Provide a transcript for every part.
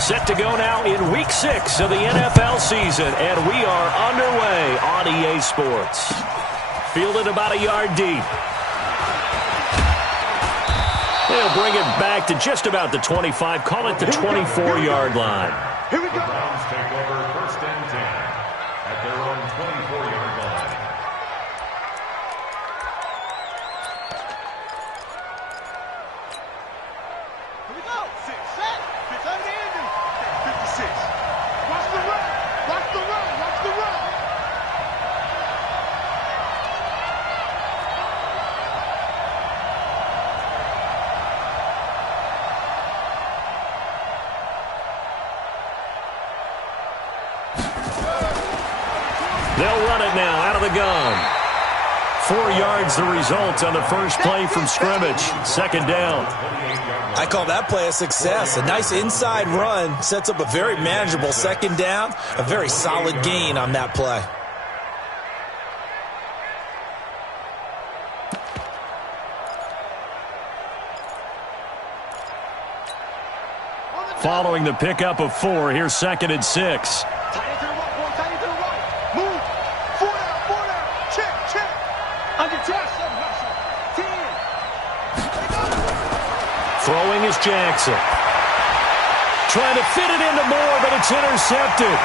Set to go now in Week 6 of the NFL season, and we are underway on EA Sports. Fielded about a yard deep. They'll bring it back to just about the 25, call it the 24-yard line. Here we go. The Browns take over 1st and 10 at their own 24-yard line. Here we go. 6 set. 6 on the end. 56. Watch the run. Watch the run. Watch the run. They'll run it now out of the gun. 4 yards the result on the first play from scrimmage. 2nd down. I call that play a success. A nice inside run sets up a very manageable 2nd down. A very solid gain on that play. Following the pickup of 4, here's 2nd and 6. Throwing is Jackson. Trying to fit it into Moore, but it's intercepted.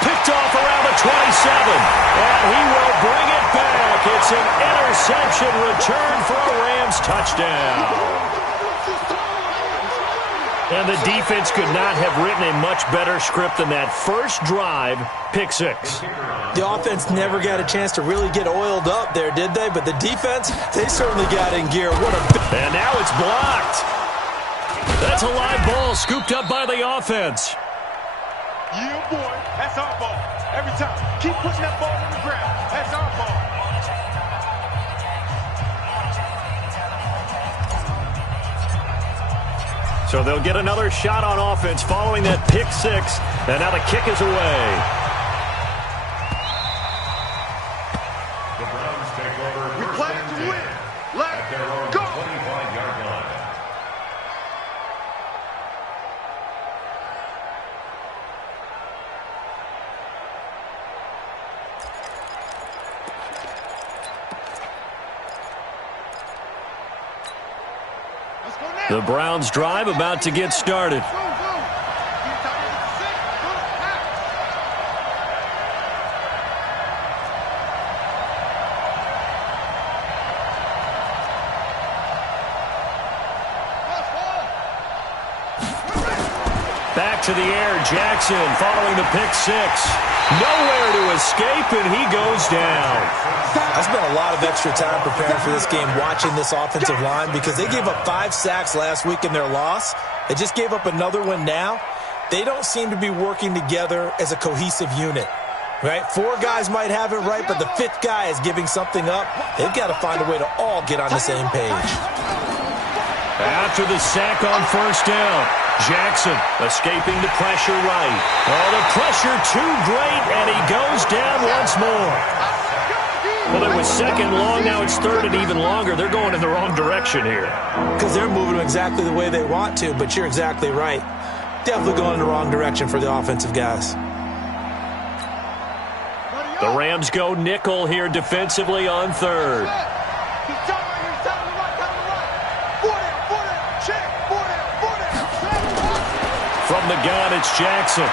Picked off around the 27. And he will bring it back. It's an interception return for a Rams touchdown. And the defense could not have written a much better script than that first drive, pick 6. The offense never got a chance to really get oiled up there, did they? But the defense, they certainly got in gear. And now it's blocked. That's a live ball scooped up by the offense. Yeah, boy. That's our ball. Every time. Keep pushing that ball on the ground. That's our ball. So they'll get another shot on offense following that pick 6. And now the kick is away. The Browns take over We play to win. Let's at their own go. 25-yard line. Let's go now. The Browns drive about to get started. Go, go. Back to the air, Jackson following the pick 6. Nowhere to escape, and he goes down. I spent a lot of extra time preparing for this game watching this offensive line because they gave up 5 sacks last week in their loss. They just gave up another one now. They don't seem to be working together as a cohesive unit, right? 4 guys might have it right, but the 5th guy is giving something up. They've got to find a way to all get on the same page. After the sack on first down, Jackson escaping the pressure right. Oh, the pressure too great, and he goes down once more. Well, it was 2nd long, now it's 3rd and even longer. They're going in the wrong direction here. Because they're moving them exactly the way they want to, but you're exactly right. Definitely going in the wrong direction for the offensive guys. The Rams go nickel here defensively on 3rd. From the gun, it's Jackson.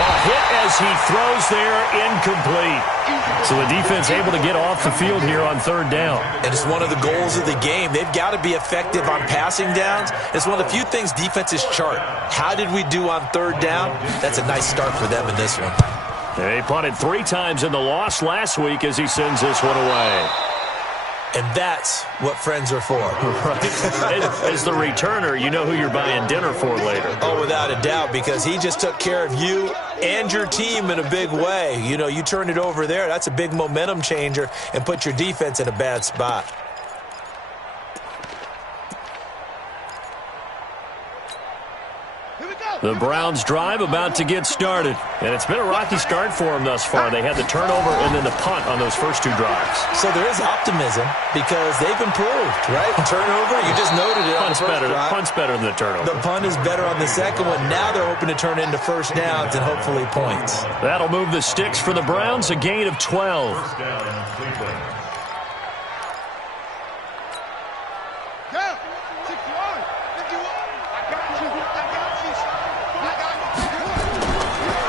A hit as he throws there, incomplete. So the defense able to get off the field here on 3rd down. And it's one of the goals of the game. They've got to be effective on passing downs. It's one of the few things defenses chart. How did we do on 3rd down? That's a nice start for them in this one. They punted 3 times in the loss last week as he sends this one away. And that's what friends are for. Right. As the returner, you know who you're buying dinner for later. Oh, without a doubt, because he just took care of you and your team in a big way. You know, you turn it over there, that's a big momentum changer and put your defense in a bad spot. The Browns' drive about to get started. And it's been a rocky start for them thus far. They had the turnover and then the punt on those first two drives. So there is optimism because they've improved, right? Turnover, you just noted it on the first drive. Punt's better than the turnover. The punt is better on the second one. Now they're hoping to turn into first downs and hopefully points. That'll move the sticks for the Browns, a gain of 12. First down, Cleveland.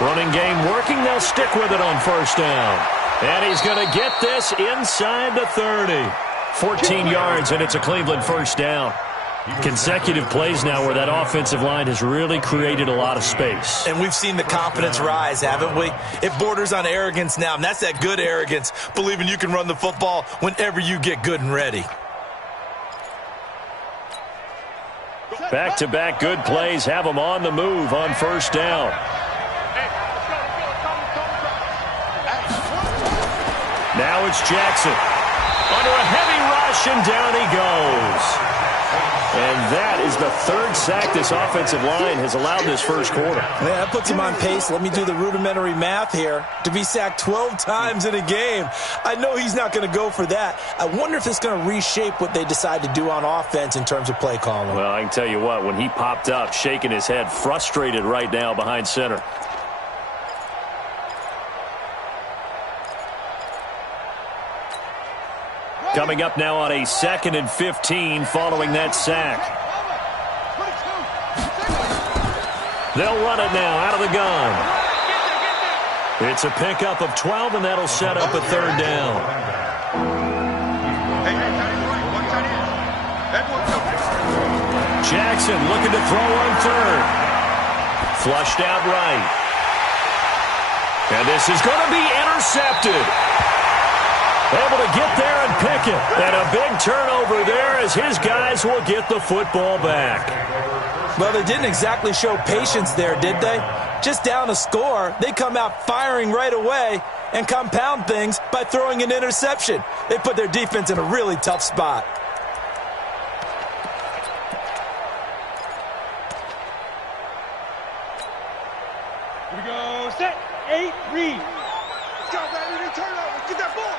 Running game working. They'll stick with it on first down. And he's going to get this inside the 30. 14 yards, and it's a Cleveland first down. Consecutive plays now where that offensive line has really created a lot of space. And we've seen the confidence rise, haven't we? It borders on arrogance now, and that's that good arrogance, believing you can run the football whenever you get good and ready. Back-to-back good plays have them on the move on first down. Now it's Jackson. Under a heavy rush, and down he goes. And that is the third sack this offensive line has allowed this first quarter. Man, that puts him on pace. Let me do the rudimentary math here. To be sacked 12 times in a game, I know he's not going to go for that. I wonder if it's going to reshape what they decide to do on offense in terms of play calling. Well, I can tell you what, when he popped up, shaking his head, frustrated right now behind center. Coming up now on a 2nd and 15 following that sack. They'll run it now out of the gun. It's a pickup of 12, and that'll set up a third down. Jackson looking to throw on third. Flushed out right. And this is going to be intercepted. Able to get there and pick it. And a big turnover there as his guys will get the football back. Well, they didn't exactly show patience there, did they? Just down a score, they come out firing right away and compound things by throwing an interception. They put their defense in a really tough spot. Here we go. Set. 8, read. Let's go, baby. Turnover. Get that ball.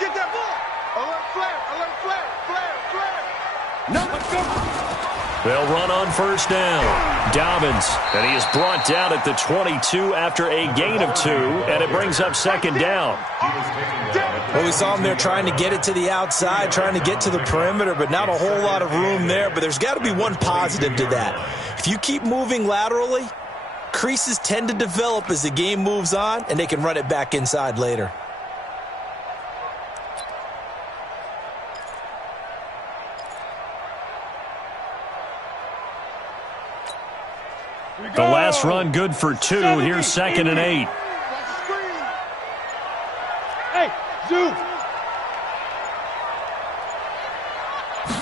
Get that ball. Alert flare. Alert flare. Flare. Flare. No, let's go. They'll run on first down. Dobbins, and he is brought down at the 22 after a gain of 2, and it brings up second down. Well, we saw him there trying to get it to the outside, trying to get to the perimeter, but not a whole lot of room there. But there's got to be one positive to that. If you keep moving laterally, creases tend to develop as the game moves on, and they can run it back inside later. The last run good for 2. Here's 2nd and 8. Hey, zoom.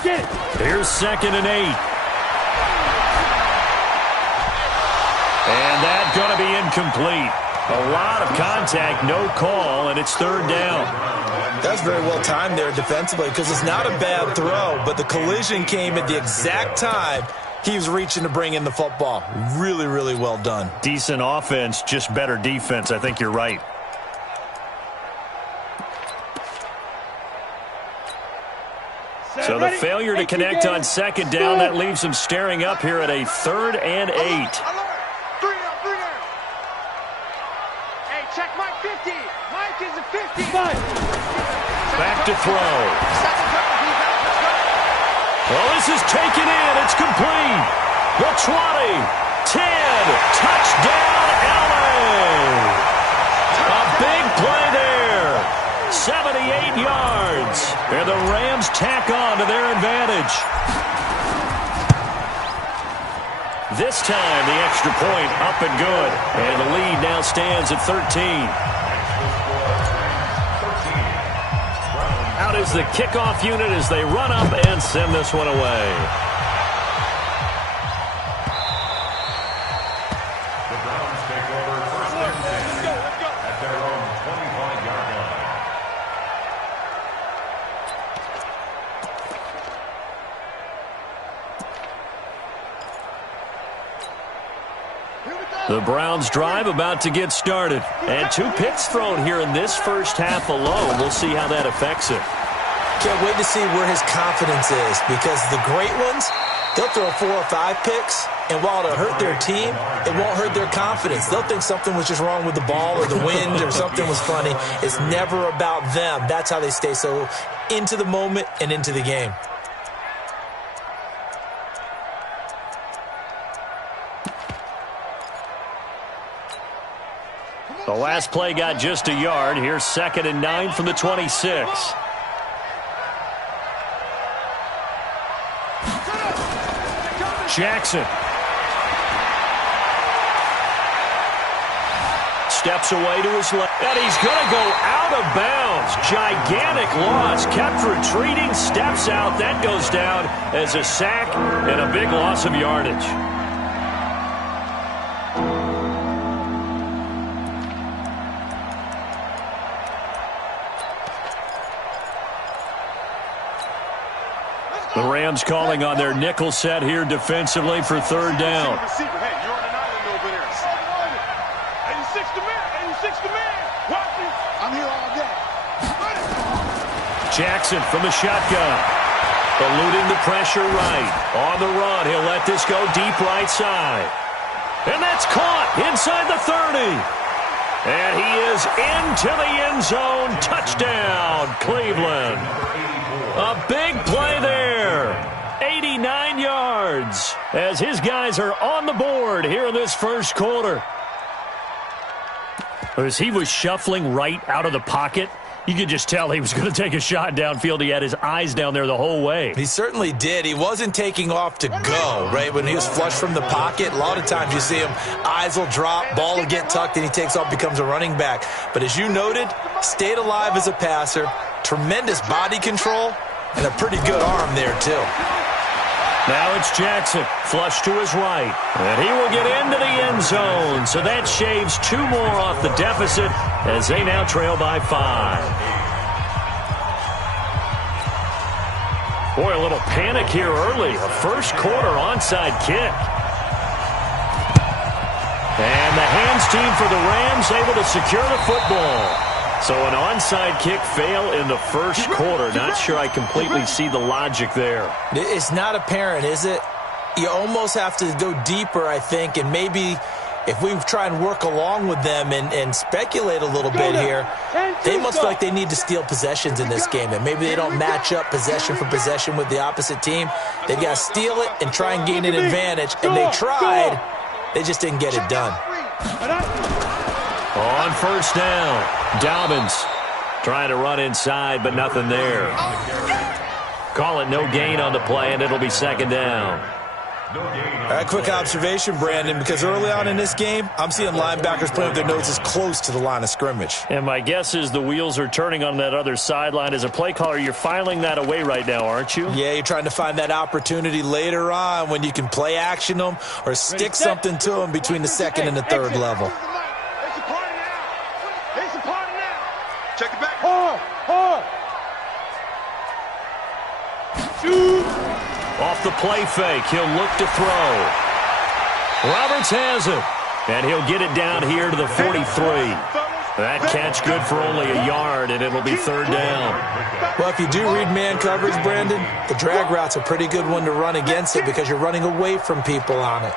Get it. Here's 2nd and 8. And that's going to be incomplete. A lot of contact, no call, and it's third down. That's very well timed there defensively because it's not a bad throw, but the collision came at the exact time he was reaching to bring in the football. Really, really well done. Decent offense, just better defense. I think you're right. So the failure to connect on second down, that leaves him staring up here at a 3rd and 8. Hey, check Mike 50. Mike is a 50. Back to throw. Well, this is taken in. It's complete. The 20, 10, touchdown, LA. A big play there. 78 yards. And the Rams tack on to their advantage. This time, the extra point up and good. And the lead now stands at 13. Out is the kickoff unit as they run up and send this one away. The Browns take over 1st and 10 at their own 25-yard line. The Browns drive about to get started. And 2 picks thrown here in this first half alone. We'll see how that affects it. Can't wait to see where his confidence is, because the great ones, they'll throw 4 or 5 picks, and while it'll hurt their team, it won't hurt their confidence. They'll think something was just wrong with the ball or the wind or something was funny. It's never about them. That's how they stay so into the moment and into the game. The last play got just a yard. Here's 2nd and 9 from the 26. Jackson. Steps away to his left. And he's going to go out of bounds. Gigantic loss. Kept retreating. Steps out. That goes down as a sack and a big loss of yardage. The Rams calling on their nickel set here defensively for 3rd down. Hey, you're on an island over there. 86 to man. 86 to man. Watch it. I'm here all day. Jackson from the shotgun. Eluding the pressure right. On the run. He'll let this go deep right side. And that's caught inside the 30. And he is into the end zone. Touchdown, Cleveland. A big play there. 89 yards as his guys are on the board here in this first quarter. As he was shuffling right out of the pocket, you could just tell he was going to take a shot downfield. He had his eyes down there the whole way. He certainly did. He wasn't taking off to go, right? When he was flush from the pocket, a lot of times you see him, eyes will drop, ball will get tucked, and he takes off, becomes a running back. But as you noted, stayed alive as a passer, tremendous body control, and a pretty good arm there, too. Now it's Jackson, flush to his right, and he will get into the end zone. So that shaves 2 more off the deficit as they now trail by 5. Boy, a little panic here early. A first quarter onside kick. And the hands team for the Rams able to secure the football. So an onside kick fail in the first quarter. Not sure I completely see the logic there. It's not apparent, is it? You almost have to go deeper, I think, and maybe if we try and work along with them and speculate a little bit here, they must feel like they need to steal possessions in this game, and maybe they don't match up possession for possession with the opposite team. They've got to steal it and try and gain an advantage, and they tried. They just didn't get it done. On first down, Dobbins trying to run inside, but nothing there. Call it no gain on the play, and it'll be 2nd down. All right, quick observation, Brandon, because early on in this game, I'm seeing linebackers playing with their noses close to the line of scrimmage. And my guess is the wheels are turning on that other sideline. As a play caller, you're filing that away right now, aren't you? Yeah, you're trying to find that opportunity later on when you can play action them or stick something to them between the 2nd and the 3rd level. Check it back. Hard. Off the play fake, he'll look to throw. Roberts has it, and he'll get it down here to the 43. That catch good for only a yard, and it'll be 3rd down. Well, if you do read man coverage, Brandon, the drag route's a pretty good one to run against it because you're running away from people on it.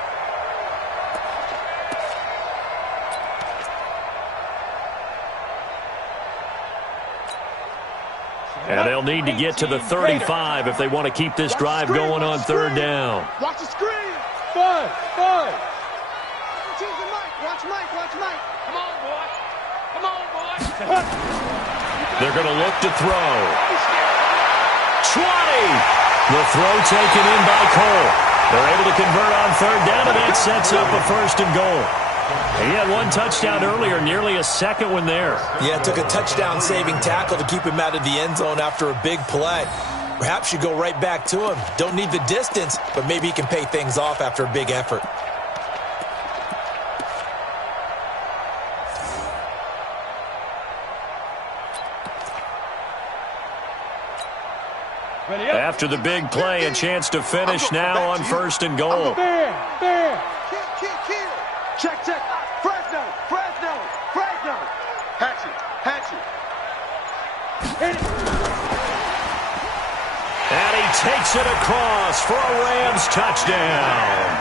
And they'll need to get to the 35 if they want to keep this drive going on 3rd down. Watch the screen. 5. Watch Mike. Come on, boy. They're going to look to throw. 20. The throw taken in by Cole. They're able to convert on 3rd down, and that sets up a 1st and goal. He had 1 touchdown earlier, nearly a 2nd one there. Yeah, it took a touchdown-saving tackle to keep him out of the end zone after a big play. Perhaps you go right back to him. Don't need the distance, but maybe he can pay things off after a big effort. After the big play, a chance to finish now on 1st and goal. Check, check. Fresno, Fresno, Fresno. Hatchet, Hatchet. Hit it. And he takes it across for a Rams touchdown.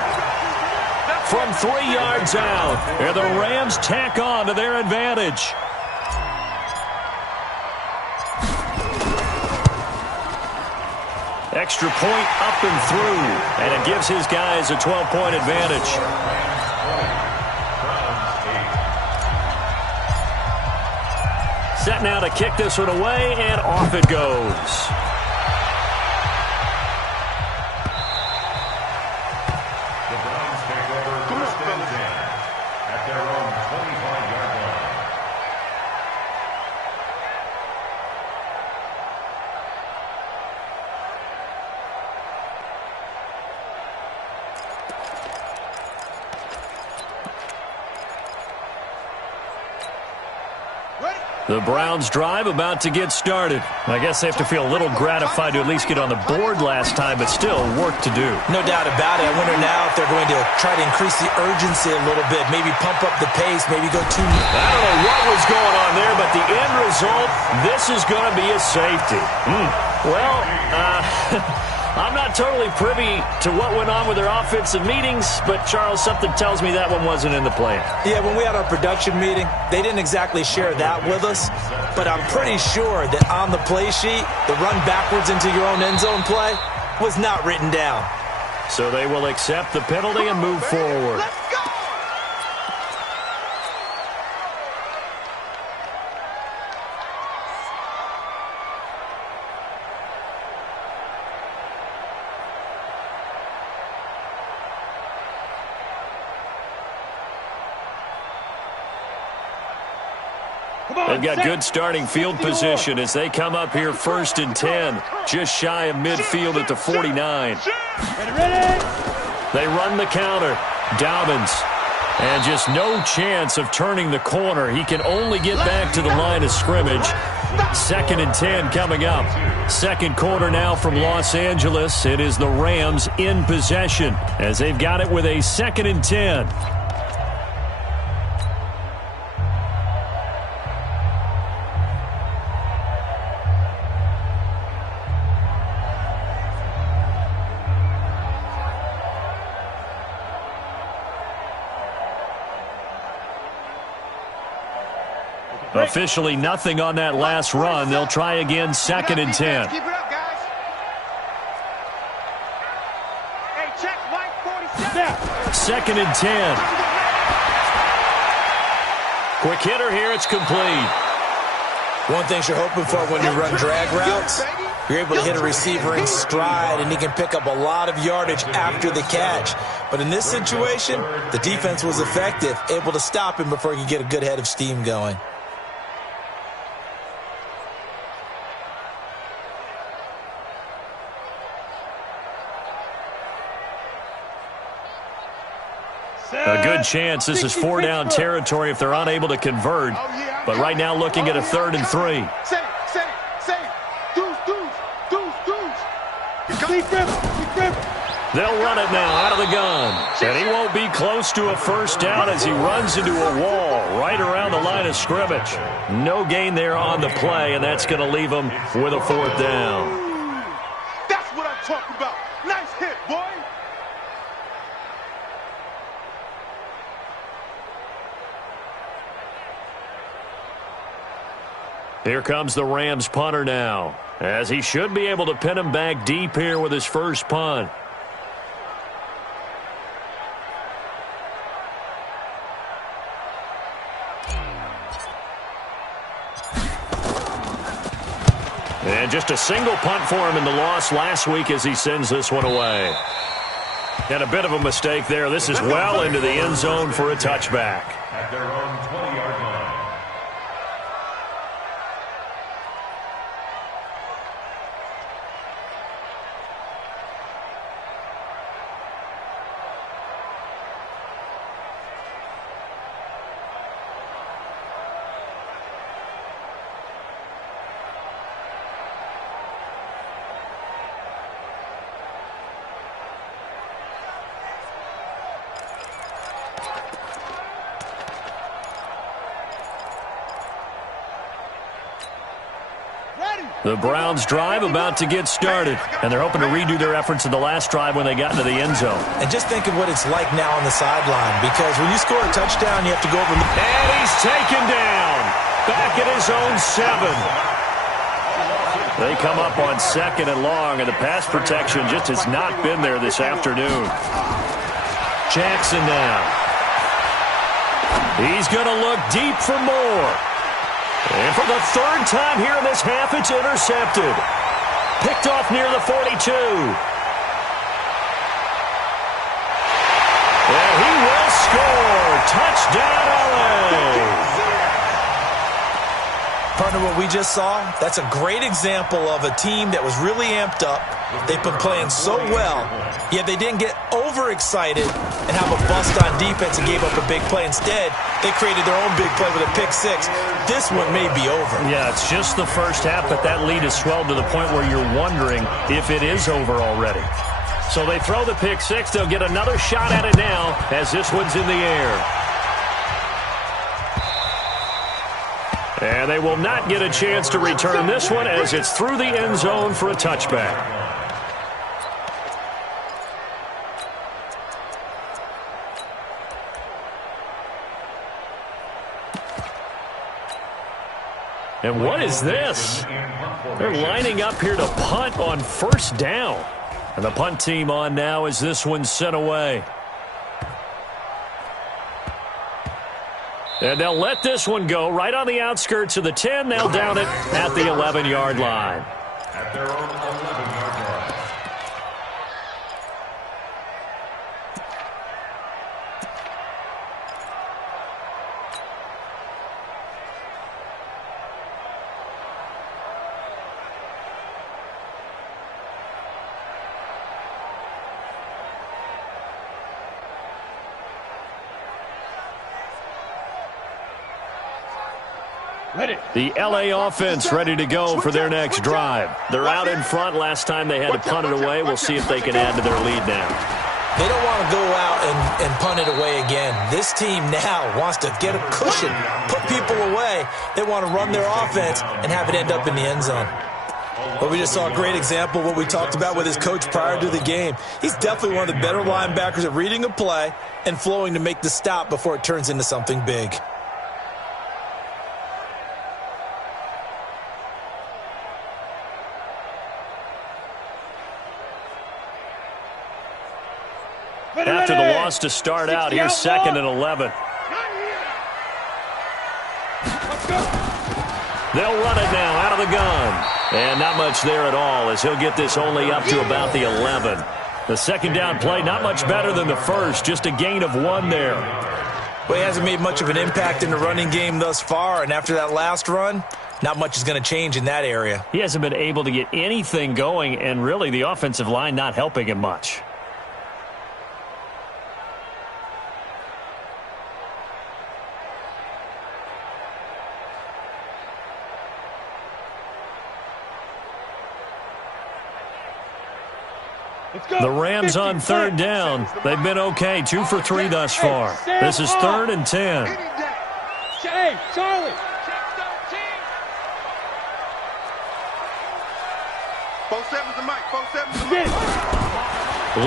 From 3 yards out, and the Rams tack on to their advantage. Extra point up and through, and it gives his guys a 12-point advantage. Set now to kick this one away, and off it goes. The Browns take over first and 10 at their own 25-yard line. The Browns drive about to get started. I guess they have to feel a little gratified to at least get on the board last time, but still work to do. No doubt about it. I wonder now if they're going to try to increase the urgency a little bit, maybe pump up the pace, maybe go too. I don't know what was going on there, but the end result, this is going to be a safety. Well, I'm not totally privy to what went on with their offensive meetings, but, Charles, something tells me that one wasn't in the plan. Yeah, when we had our production meeting, they didn't exactly share that with us, but I'm pretty sure that on the play sheet, the run backwards into your own end zone play was not written down. So they will accept the penalty and move forward. Let's go! They've got good starting field position as they come up here first and 10, just shy of midfield at the 49. They run the counter. Dobbins. And just no chance of turning the corner. He can only get back to the line of scrimmage. 2nd and 10 coming up. Second quarter now from Los Angeles. It is the Rams in possession as they've got it with a 2nd and 10. Officially nothing on that last run. They'll try again, 2nd and 10. Keep it up, guys. Hey, check, Mike, 47. 2nd and 10. Quick hitter here. It's complete. One thing you're hoping for when you run drag routes, you're able to hit a receiver in stride, and he can pick up a lot of yardage after the catch. But in this situation, the defense was effective, able to stop him before he could get a good head of steam going. A good chance this is 4-down territory if they're unable to convert. But right now looking at a 3rd and 3. They'll run it now out of the gun. And he won't be close to a first down as he runs into a wall right around the line of scrimmage. No gain there on the play, and that's going to leave him with a 4th down. That's what I'm talking about. Nice hit, boy. Here comes the Rams punter now, as he should be able to pin him back deep here with his first punt. And just a single punt for him in the loss last week as he sends this one away. And a bit of a mistake there. This is well into the end zone for a touchback. At their own 20-yard line. The Browns' drive about to get started, and they're hoping to redo their efforts in the last drive when they got into the end zone. And just think of what it's like now on the sideline, because when you score a touchdown, you have to go over. And he's taken down, back at his own 7. They come up on 2nd and long, and the pass protection just has not been there this afternoon. Jackson now. He's going to look deep for more. And for the 3rd time here in this half, it's intercepted. Picked off near the 42. And he will score. Touchdown, LA. Partner, what we just saw, that's a great example of a team that was really amped up. They've been playing so well, yet they didn't get overexcited and have a bust on defense and gave up a big play. Instead, they created their own big play with a pick 6. This one may be over. Yeah, it's just the first half, but that lead has swelled to the point where you're wondering if it is over already. So they throw the pick 6. They'll get another shot at it now as this one's in the air. And they will not get a chance to return this one as it's through the end zone for a touchback. And what is this? They're lining up here to punt on 1st down. And the punt team on now as this one's sent away. And they'll let this one go right on the outskirts of the 10. They'll down it at the 11-yard line. At their own 11-yard line. The L.A. offense ready to go for their next drive. They're out in front. Last time they had to punt it away. We'll see if they can add to their lead now. They don't want to go out and punt it away again. This team now wants to get a cushion, put people away. They want to run their offense and have it end up in the end zone. Well, we just saw a great example of what we talked about with his coach prior to the game. He's definitely one of the better linebackers at reading a play and flowing to make the stop before it turns into something big. After the loss to start out, here's 2nd and 11. They'll run it now out of the gun. And not much there at all as he'll get this only up to about the 11. The 2nd down play, not much better than the first, just a gain of 1 there. Well, he hasn't made much of an impact in the running game thus far, and after that last run, not much is going to change in that area. He hasn't been able to get anything going, and really the offensive line not helping him much. The Rams on 3rd down. They've been okay, 2 for 3 thus far. This is 3rd and 10. Hey, Charlie.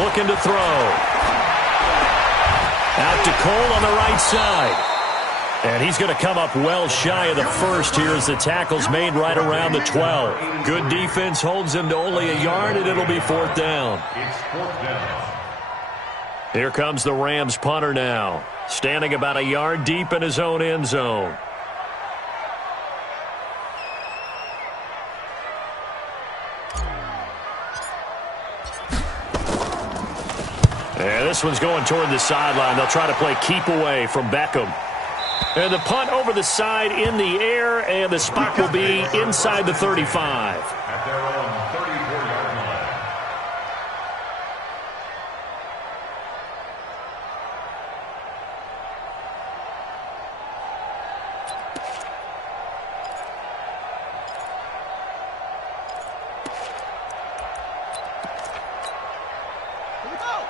Looking to throw. Out to Cole on the right side. And he's going to come up well shy of the first here as the tackle's made right around the 12. Good defense holds him to only a yard, and it'll be 4th down. It's 4th down. Here comes the Rams punter now, standing about a yard deep in his own end zone. And this one's going toward the sideline. They'll try to play keep away from Beckham. And the punt over the side in the air, and the spot will be inside the 35. At their own 34-yard line.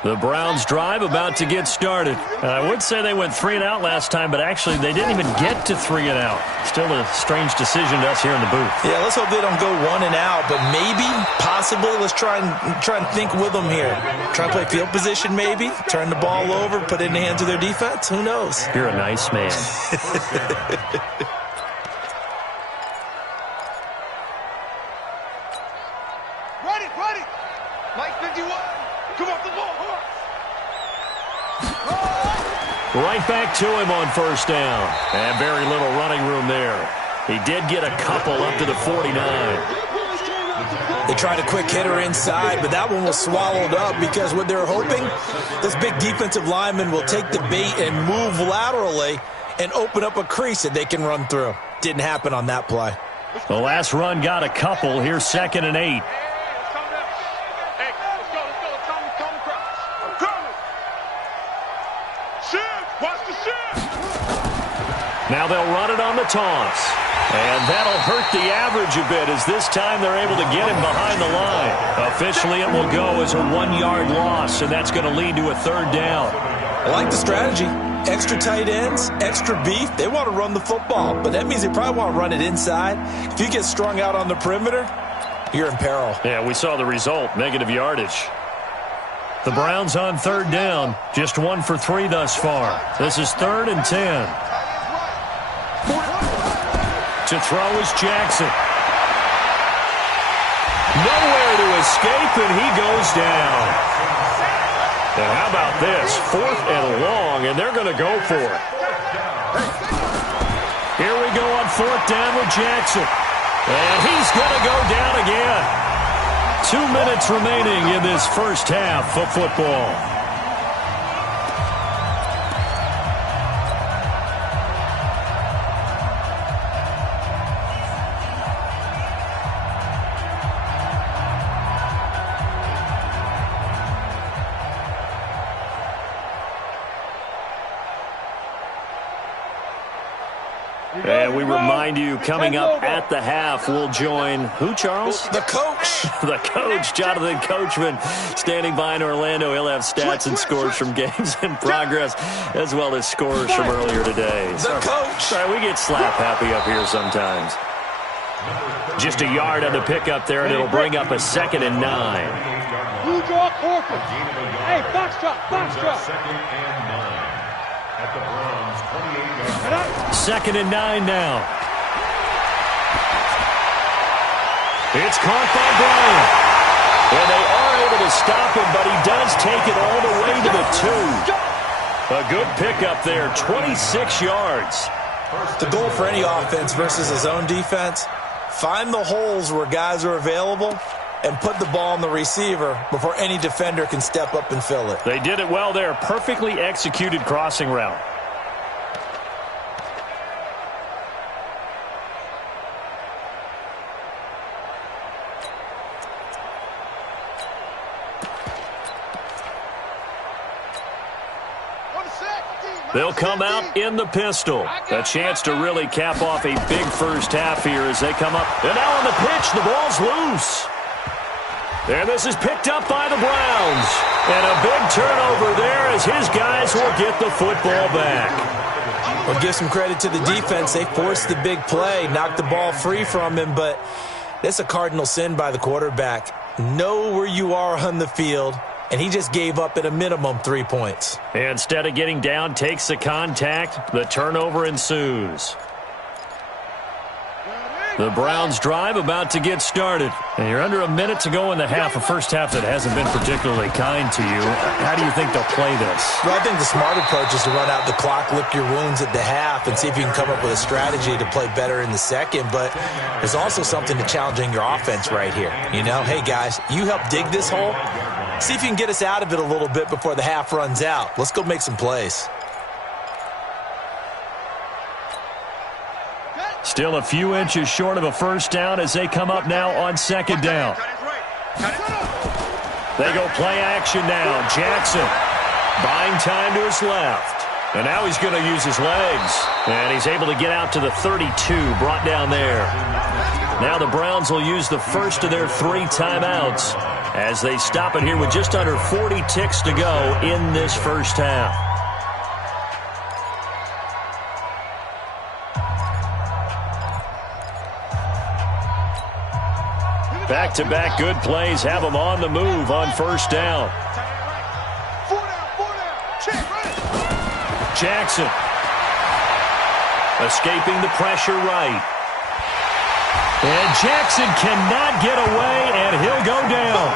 The Browns drive about to get started. I would say they went 3 and out last time, but actually they didn't even get to 3 and out. Still a strange decision to us here in the booth. Yeah, let's hope they don't go 1 and out, but maybe, possibly, let's try and think with them here. Try and play field position maybe, turn the ball over, put it in the hands of their defense. Who knows? You're a nice man. Ready. Mike 51. Come off the ball. Right back to him on first down. And very little running room there. He did get a couple up to the 49. They tried a quick hitter inside, but that one was swallowed up because what they're hoping, this big defensive lineman will take the bait and move laterally and open up a crease that they can run through. Didn't happen on that play. The last run got a couple. Here's 2nd and 8. Now they'll run it on the toss. And that'll hurt the average a bit as this time they're able to get him behind the line. Officially, it will go as a 1-yard loss, and that's going to lead to a 3rd down. I like the strategy. Extra tight ends, extra beef. They want to run the football, but that means they probably want to run it inside. If you get strung out on the perimeter, you're in peril. Yeah, we saw the result, negative yardage. The Browns on 3rd down, just 1 for 3 thus far. This is 3rd and 10. To throw is Jackson. Nowhere to escape, and he goes down. And how about this? 4th and long, and they're going to go for it. Here we go on 4th down with Jackson. And he's going to go down again. 2 minutes remaining in this first half of football. And we remind you, coming up at the half, we'll join who, Charles? The coach. The coach, Jonathan Coachman, standing by in Orlando. He'll have stats and scores from games in progress, as well as scores from earlier today. The coach. Sorry, we get slap happy up here sometimes. Just a yard on the pickup there, and it'll bring up a 2nd and 9. Blue draw, Corcoran. Hey, box drop. 2nd and 9 at the Browns' 28-yard line. 2nd and 9 now. It's caught by Bryant. And they are able to stop him, but he does take it all the way to the 2. A good pickup there, 26 yards. The goal for any offense versus his own defense, find the holes where guys are available and put the ball on the receiver before any defender can step up and fill it. They did it well there. Perfectly executed crossing route. They'll come out in the pistol. A chance to really cap off a big first half here as they come up. And now on the pitch, the ball's loose. And this is picked up by the Browns. And a big turnover there as his guys will get the football back. Well, give some credit to the defense. They forced the big play, knocked the ball free from him, but that's a cardinal sin by the quarterback. Know where you are on the field. And he just gave up at a minimum 3 points. Instead of getting down, takes the contact. The turnover ensues. The Browns drive about to get started. And you're under a minute to go in the half, a first half that hasn't been particularly kind to you. How do you think they'll play this? Well, I think the smart approach is to run out the clock, lick your wounds at the half, and see if you can come up with a strategy to play better in the second. But there's also something to challenging your offense right here. You know, hey, guys, you help dig this hole. See if you can get us out of it a little bit before the half runs out. Let's go make some plays. Still a few inches short of a first down as they come up now on 2nd down. They go play action now. Jackson buying time to his left. And now he's going to use his legs. And he's able to get out to the 32, brought down there. Now the Browns will use the first of their 3 timeouts as they stop it here with just under 40 ticks to go in this first half. Back-to-back good plays have them on the move on first down. Jackson escaping the pressure right. And Jackson cannot get away, and he'll go down.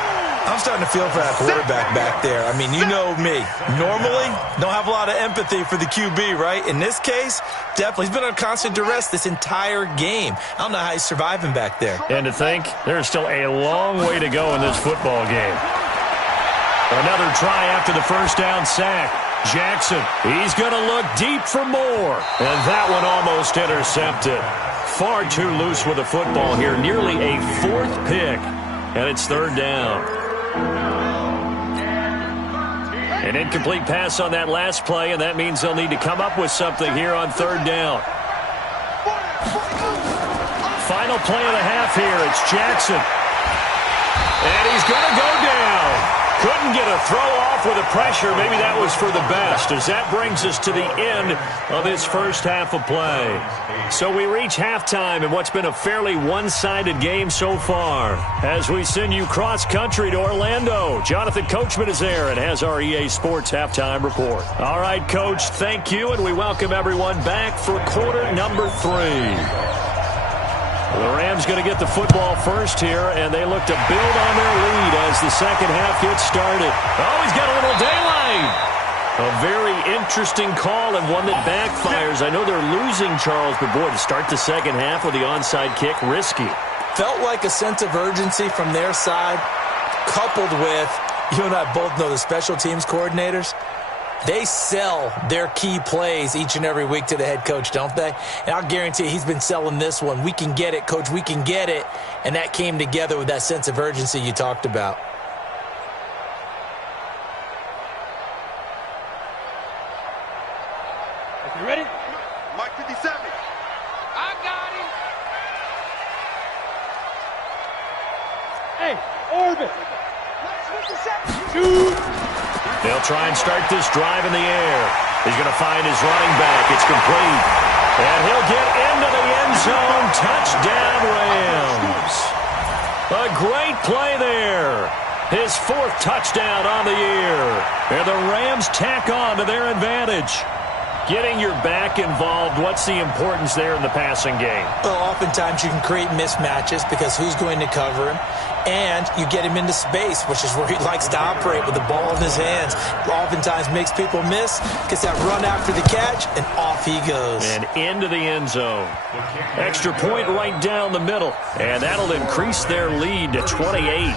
I'm starting to feel for that quarterback back there. I mean, you know me. Normally, don't have a lot of empathy for the QB, right? In this case, definitely. He's been under constant duress this entire game. I don't know how he's surviving back there. And to think, there's still a long way to go in this football game. Another try after the first down sack. Jackson, he's going to look deep for more. And that one almost intercepted. Far too loose with the football here. Nearly a 4th pick. And it's 3rd down. An incomplete pass on that last play, and that means they'll need to come up with something here on 3rd down. Final play of the half here. It's Jackson. And he's going to go down. Couldn't get a throw off with the pressure. Maybe that was for the best, as that brings us to the end of this first half of play. So we reach halftime in what's been a fairly one-sided game so far. As we send you cross-country to Orlando, Jonathan Coachman is there and has our EA Sports halftime report. All right, Coach, thank you, and we welcome everyone back for quarter number 3. The Rams going to get the football first here, and they look to build on their lead as the second half gets started. Oh, he's got a little daylight. A very interesting call and one that backfires. I know they're losing, Charles, but boy, to start the second half with the onside kick, risky. Felt like a sense of urgency from their side, coupled with, you and I both know the special teams coordinators. They sell their key plays each and every week to the head coach, don't they? And I'll guarantee he's been selling this one. We can get it, Coach. We can get it. And that came together with that sense of urgency you talked about. You ready? Mike 57. I got him. Hey, orbit. Mike 57. Shoot. They'll try and start this drive in the air. He's going to find his running back. It's complete. And he'll get into the end zone. Touchdown, Rams. A great play there. His 4th touchdown on the year. And the Rams tack on to their advantage. Getting your back involved, what's the importance there in the passing game? Well, oftentimes you can create mismatches because who's going to cover him? And you get him into space, which is where he likes to operate with the ball in his hands. Oftentimes makes people miss, gets that run after the catch, and off he goes. And into the end zone. Extra point right down the middle. And that'll increase their lead to 28.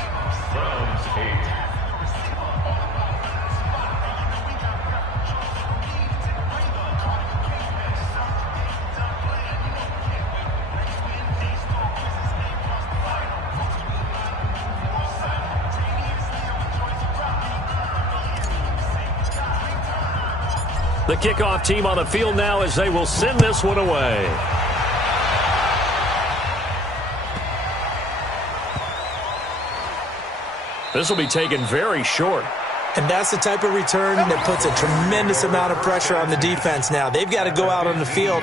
The kickoff team on the field now as they will send this one away. This will be taken very short. And that's the type of return that puts a tremendous amount of pressure on the defense now. They've got to go out on the field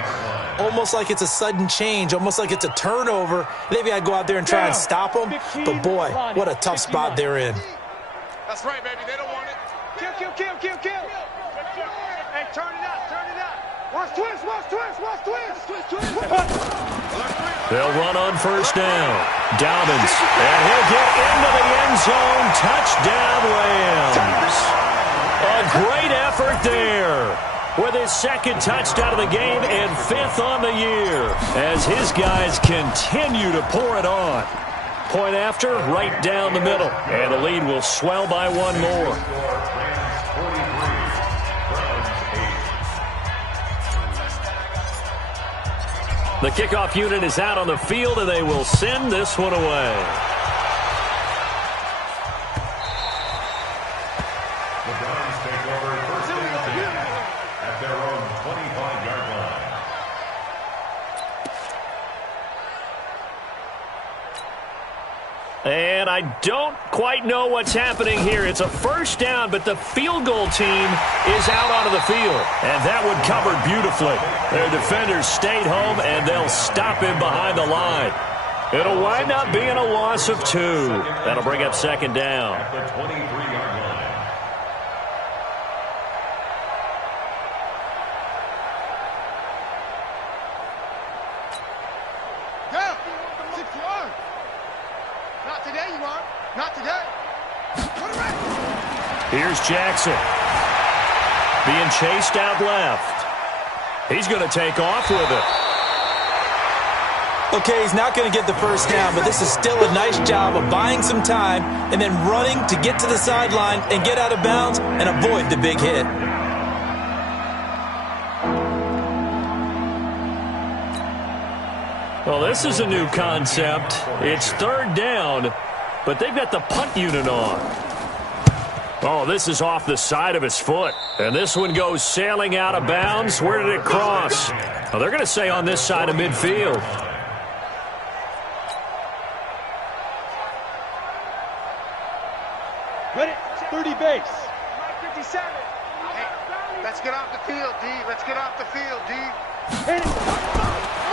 almost like it's a sudden change, almost like it's a turnover. They've got to go out there and try and stop them. But, boy, what a tough spot they're in. That's right, baby. They don't want it. Kill. Hey, turn it up. Watch twist. They'll run on first down. Dobbins, and he'll get into the end zone. Touchdown, Rams. A great effort there with his 2nd touchdown of the game and 5th on the year as his guys continue to pour it on. Point after, right down the middle, and the lead will swell by 1 more. The kickoff unit is out on the field, and they will send this one away. The Browns take over first and 10 at their own 25-yard line. I don't quite know what's happening here. It's a first down, but the field goal team is out onto the field. And that one covered beautifully. Their defenders stayed home, and they'll stop him behind the line. It'll wind up being a loss of 2. That'll bring up second down. At the 23-yard line. Yeah, 6 yards. Not today, you are. Not today. Here's Jackson. Being chased out left. He's going to take off with it. Okay, he's not going to get the first down, but this is still a nice job of buying some time and then running to get to the sideline and get out of bounds and avoid the big hit. Well, this is a new concept. It's third down, but they've got the punt unit on. Oh, this is off the side of his foot. And this one goes sailing out of bounds. Where did it cross? Well, they're going to say on this side of midfield. Ready? 30 base. 57. Hey, let's get off the field, D. Let's get off the field, D.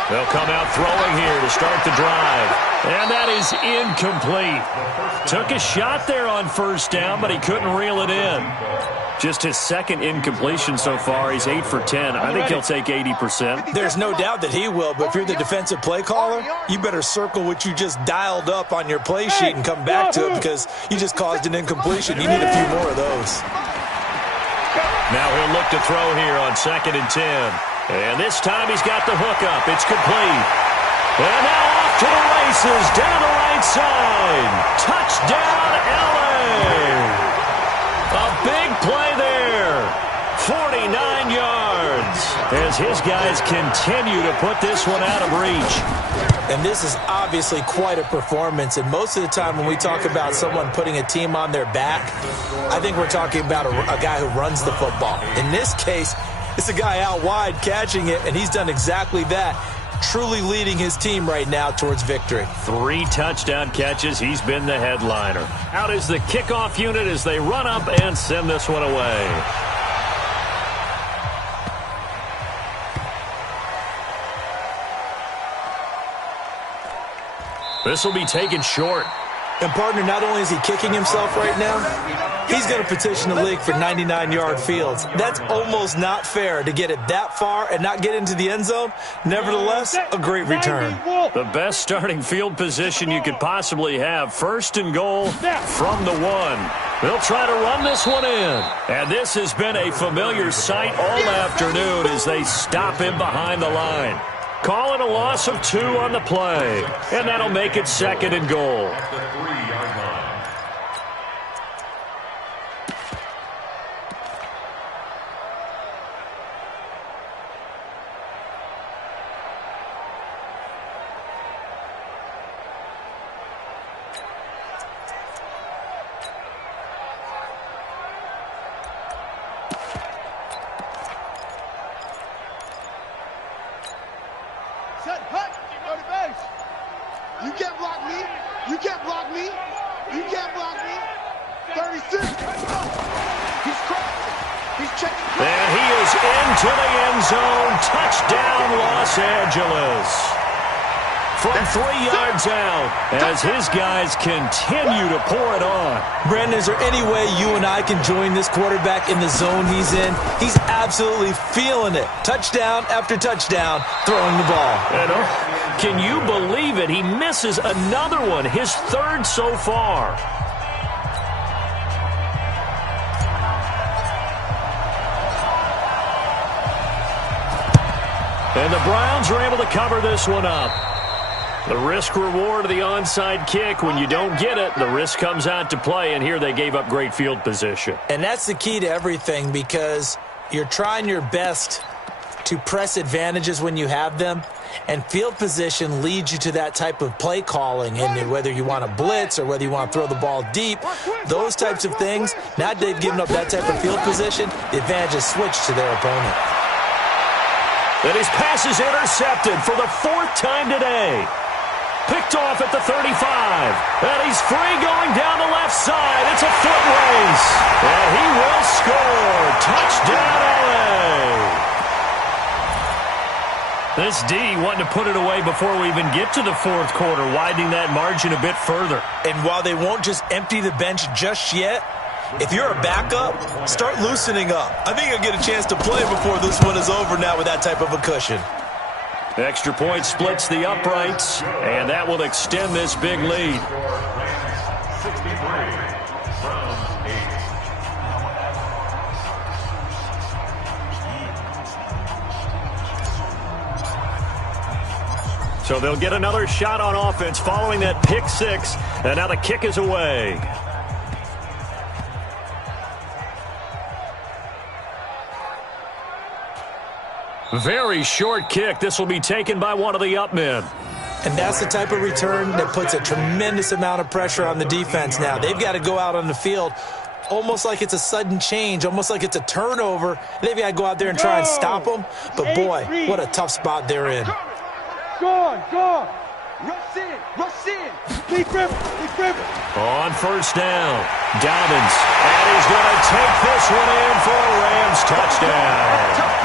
They'll come out throwing here to start the drive. And that is incomplete. Took a shot there on first down, but he couldn't reel it in. Just his second incompletion so far. He's 8 for 10. I think he'll take 80%. There's no doubt that he will, but if you're the defensive play caller, you better circle what you just dialed up on your play sheet and come back to it because you just caused an incompletion. You need a few more of those. Now he'll look to throw here on 2nd and 10. And this time he's got the hookup. It's complete. And now off to the races down the right side. Touchdown, L.A. A big play there. 49 yards as his guys continue to put this one out of reach. And this is obviously quite a performance. And most of the time when we talk about someone putting a team on their back, I think we're talking about a guy who runs the football. In this case, it's a guy out wide catching it, and he's done exactly that, truly leading his team right now towards victory. 3 touchdown catches. He's been the headliner. Out is the kickoff unit as they run up and send this one away. This will be taken short. And, partner, not only is he kicking himself right now, he's going to petition the league for 99-yard fields. That's almost not fair to get it that far and not get into the end zone. Nevertheless, a great return. The best starting field position you could possibly have. 1st and goal from the 1. They'll try to run this one in. And this has been a familiar sight all afternoon as they stop him behind the line. Call it a loss of 2 on the play. And that'll make it 2nd and goal. At the 3-yard line. Set, hut, 30 base. You can't block me. You can't block me. You can't block me. 36. He's crossing. He's checking. And he is into the end zone. Touchdown, Los Angeles. From 3 yards out as his guys continue to pour it on. Brandon, is there any way you and I can join this quarterback in the zone he's in? He's absolutely feeling it. Touchdown after touchdown, throwing the ball. And, can you believe it? He misses another one, his 3rd so far. And the Browns are able to cover this one up. The risk-reward of the onside kick, when you don't get it, the risk comes out to play, and here they gave up great field position. And that's the key to everything because you're trying your best to press advantages when you have them, and field position leads you to that type of play calling, and whether you want to blitz or whether you want to throw the ball deep, those types of things, now that they've given up that type of field position, the advantage is switched to their opponent. And his pass is intercepted for the 4th time today. Picked off at the 35. And he's free going down the left side. It's a foot race. And he will score. Touchdown, LA. This D wanting to put it away before we even get to the fourth quarter, widening that margin a bit further. And while they won't just empty the bench just yet, if you're a backup, start loosening up. I think you'll get a chance to play before this one is over now with that type of a cushion. Extra point splits the uprights, and that will extend this big lead. 63. So they'll get another shot on offense following that pick six, and now the kick is away. Very short kick. This will be taken by one of the up men. And that's the type of return that puts a tremendous amount of pressure on the defense now. They've got to go out on the field almost like it's a sudden change, almost like it's a turnover. They've got to go out there and try and stop them. But, boy, what a tough spot they're in. Go on. Rush in. Keep river. On first down, Dobbins. And he's going to take this one in for a Rams touchdown.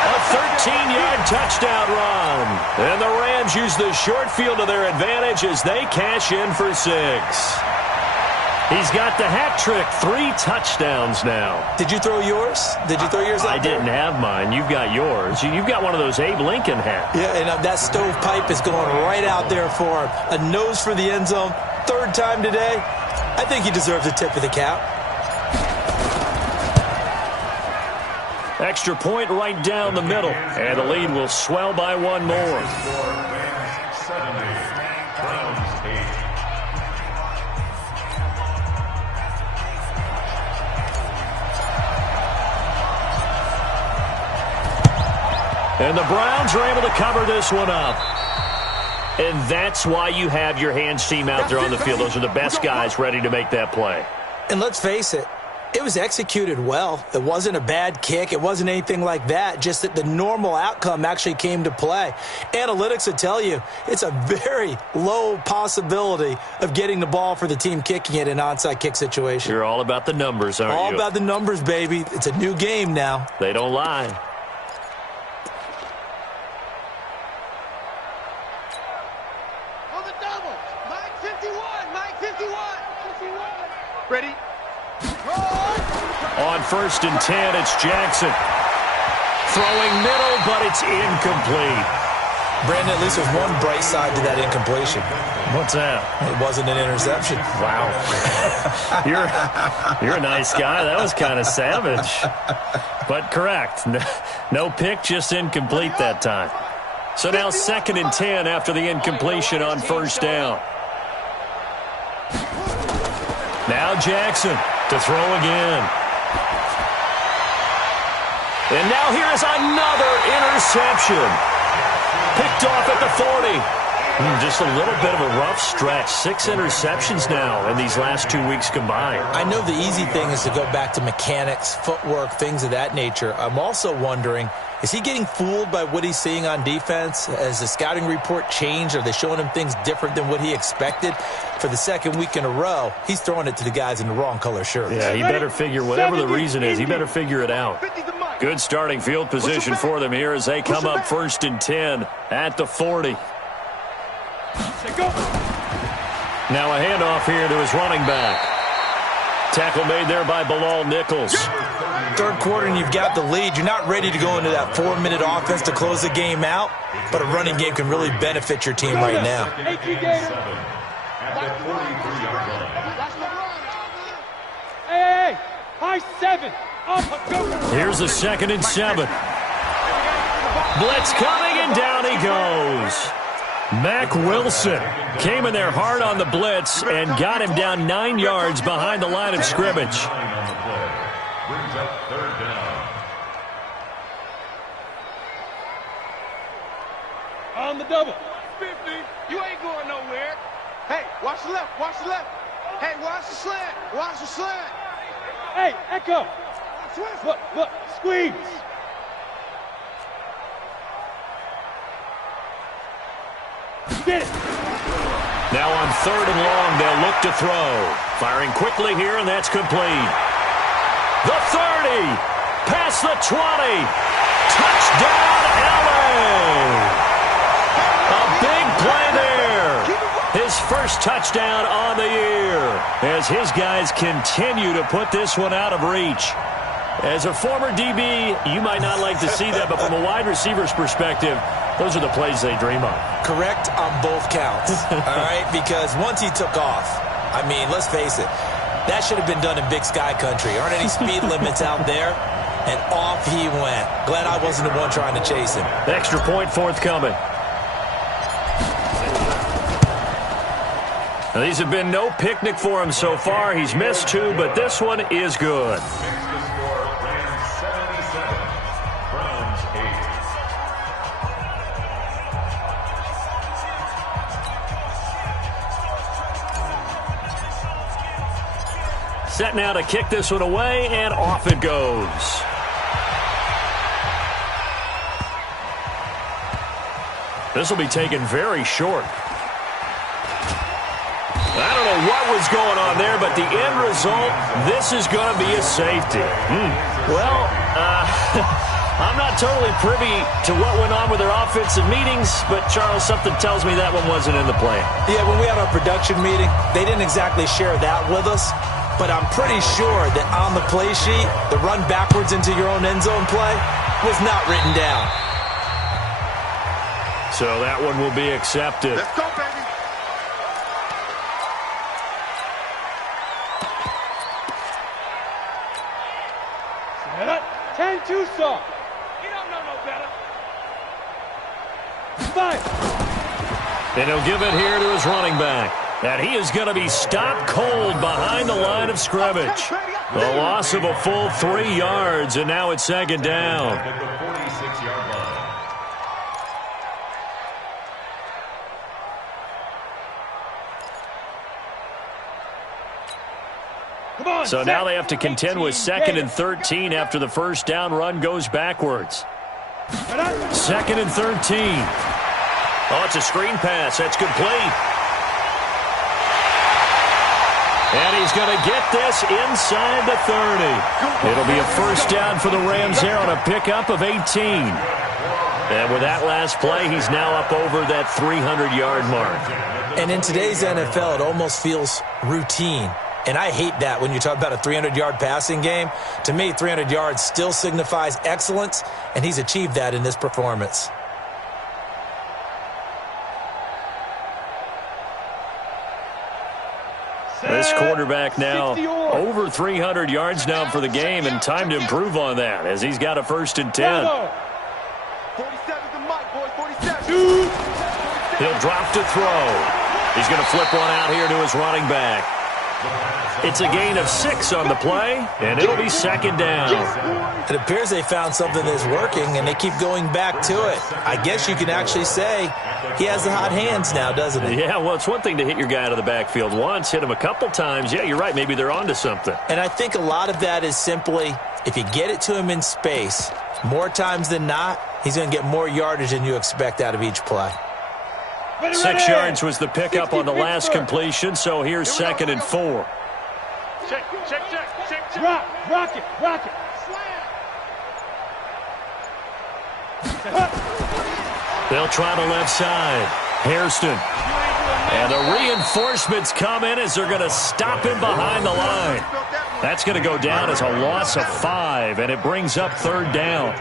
A 13-yard touchdown run. And the Rams use the short field to their advantage as they cash in for 6. He's got the hat trick, 3 touchdowns now. Did you throw yours? Did you throw yours out I there? didn't have mine. You've got yours. You've got one of those Abe Lincoln hats. Yeah, and that stovepipe is going right out there for him. A nose for the end zone. 3rd time today. I think he deserves a tip of the cap. Extra point right down the middle. And the lead will swell by 1 more. 70. Browns 8. And the Browns are able to cover this one up. And that's why you have your hands team out there on the field. Those are the best guys ready to make that play. And let's face it, it was executed well. It wasn't a bad kick. It wasn't anything like that. Just that the normal outcome actually came to play. Analytics will tell you it's a very low possibility of getting the ball for the team kicking it in an onside kick situation. You're all about the numbers, aren't you? All about the numbers, baby. It's a new game now. They don't lie. Ready? On 1st and 10, it's Jackson. Throwing middle, but it's incomplete. Brandon, at least there's one bright side to that incompletion. What's that? It wasn't an interception. Wow. You're a nice guy. That was kind of savage. But correct. No pick, just incomplete that time. So now 2nd and 10 after the incompletion on 1st down. Now Jackson to throw again. And now here is another interception. Picked off at the 40. Just a little bit of a rough stretch. 6 interceptions now in these last 2 weeks combined. I know the easy thing is to go back to mechanics, footwork, things of that nature. I'm also wondering, is he getting fooled by what he's seeing on defense? Has the scouting report changed? Are they showing him things different than what he expected? For the 2nd week in a row, he's throwing it to the guys in the wrong color shirts. Yeah, he better figure, whatever the reason is, he better figure it out. Good starting field position for them here as they come up 1st and 10 at the 40. Now a handoff here to his running back. Tackle made there by Bilal Nichols. 3rd quarter and you've got the lead. You're not ready to go into that 4-minute offense to close the game out, but a running game can really benefit your team right now. Hey, high 7. Here's the 2nd and 7. Blitz coming, and down he goes. Mack Wilson came in there hard on the blitz and got him down 9 yards behind the line of scrimmage. Brings up 3rd down. On the double. 50. You ain't going nowhere. Hey, watch the left. Watch the left. Hey, watch the slant. Watch the slant. Hey, Echo. Look, squeeze. Get it. Now on 3rd and long, they'll look to throw. Firing quickly here, and that's complete. The 30, past the 20. Touchdown, LA! A big play there. His first touchdown on the year as his guys continue to put this one out of reach. As a former DB, you might not like to see that, but from a wide receiver's perspective, those are the plays they dream of. Correct on both counts, all right? Because once he took off, I mean, let's face it, that should have been done in Big Sky Country. Aren't any speed limits out there? And off he went. Glad I wasn't the one trying to chase him. Extra point forthcoming. Now, these have been no picnic for him so far. He's missed 2, but this one is good. Set now to kick this one away, and off it goes. This will be taken very short. I don't know what was going on there, but the end result, this is going to be a safety. Well, I'm not totally privy to what went on with their offensive meetings, but, Charles, something tells me that one wasn't in the plan. Yeah, when we had our production meeting, they didn't exactly share that with us. But I'm pretty sure that on the play sheet, the run backwards into your own end zone play was not written down. So that one will be accepted. Let's go, baby. Set up. 10-2 soft. You don't know no better. 5. And he'll give it here to his running back. And he is going to be stopped cold behind the line of scrimmage. A loss of a full 3 yards, and now it's 2nd down. At the 46-yard line. So now they have to contend with 2nd and 13 after the first down run goes backwards. 2nd and 13. Oh, it's a screen pass. That's complete. And he's going to get this inside the 30. It'll be a first down for the Rams there on a pickup of 18. And with that last play, he's now up over that 300-yard mark. And in today's NFL, it almost feels routine. And I hate that when you talk about a 300-yard passing game. To me, 300 yards still signifies excellence, and he's achieved that in this performance. This quarterback now over 300 yards now for the game, and time to improve on that as he's got a 1st and 10. 47's the mic, boys. 47. He'll drop to throw. He's going to flip one out here to his running back. It's a gain of 6 on the play, and it'll be 2nd down. It appears they found something that's working, and they keep going back to it. I guess you can actually say he has the hot hands now, doesn't he? Yeah, well, it's one thing to hit your guy out of the backfield once, hit him a couple times. Yeah, you're right. Maybe they're onto something. And I think a lot of that is simply if you get it to him in space, more times than not, he's going to get more yardage than you expect out of each play. 6 yards was the pickup on the last completion, so here's 2nd and 4. Check. Rock it. They'll try the left side. Hairston. And the reinforcements come in as they're going to stop him behind the line. That's going to go down as a loss of 5, and it brings up 3rd down.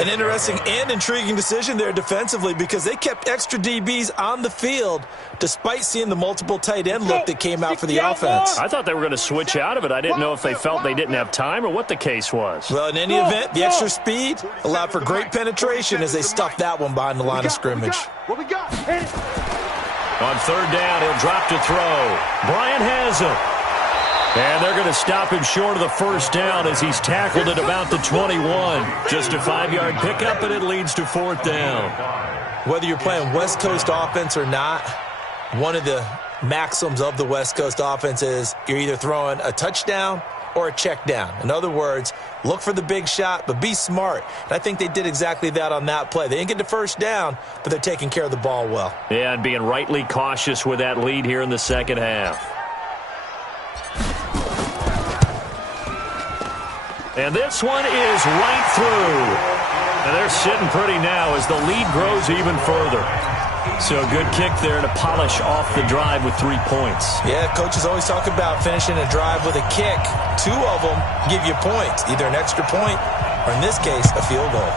An interesting and intriguing decision there defensively because they kept extra DBs on the field despite seeing the multiple tight end look that came out for the offense. I thought they were going to switch out of it. I didn't know if they felt they didn't have time or what the case was. Well, in any event, the extra speed allowed for great penetration as they stuffed that one behind the line of scrimmage. What we got? On 3rd down, he'll drop to throw. Bryant has it. And they're going to stop him short of the 1st down as he's tackled at about the 21. Just a 5-yard pickup, and it leads to 4th down. Whether you're playing West Coast offense or not, one of the maxims of the West Coast offense is you're either throwing a touchdown or a check down. In other words, look for the big shot, but be smart. And I think they did exactly that on that play. They didn't get the first down, but they're taking care of the ball well. Yeah, and being rightly cautious with that lead here in the second half. And this one is right through. And they're sitting pretty now as the lead grows even further. So good kick there to polish off the drive with 3 points. Yeah, coaches always talk about finishing a drive with a kick. 2 of them give you points, either an extra point or, in this case, a field goal.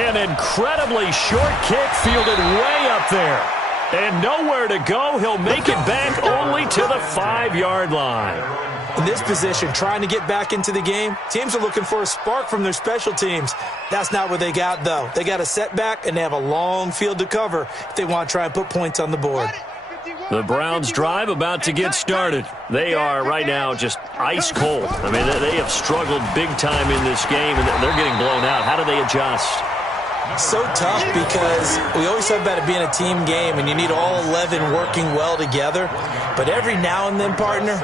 An incredibly short kick fielded way up there. And nowhere to go. He'll make it back only to the 5-yard line. In this position, trying to get back into the game, teams are looking for a spark from their special teams. That's not what they got, though. They got a setback, and they have a long field to cover if they want to try and put points on the board. The Browns' drive about to get started. They are right now just ice cold. I mean, they have struggled big time in this game, and they're getting blown out. How do they adjust? So tough because we always talk about it being a team game and you need all 11 working well together. But every now and then, partner,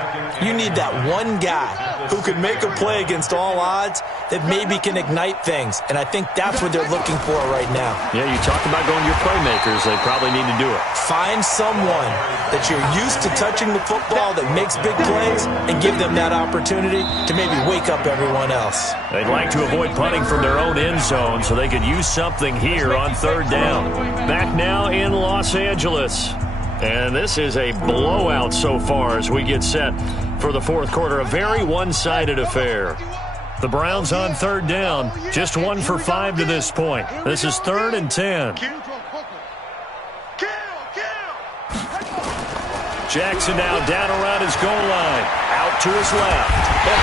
you need that one guy who can make a play against all odds that maybe can ignite things. And I think that's what they're looking for right now. Yeah, you talk about going to your playmakers. They probably need to do it. Find someone that you're used to touching the football that makes big plays and give them that opportunity to maybe wake up everyone else. They'd like to avoid punting from their own end zone so they could use something here on 3rd down. Back now in Los Angeles. And this is a blowout so far as we get set for the 4th quarter. A very one-sided affair. The Browns on 3rd down. Just 1 for 5 to this point. This is 3rd and 10. Jackson now down around his goal line. Out to his left. And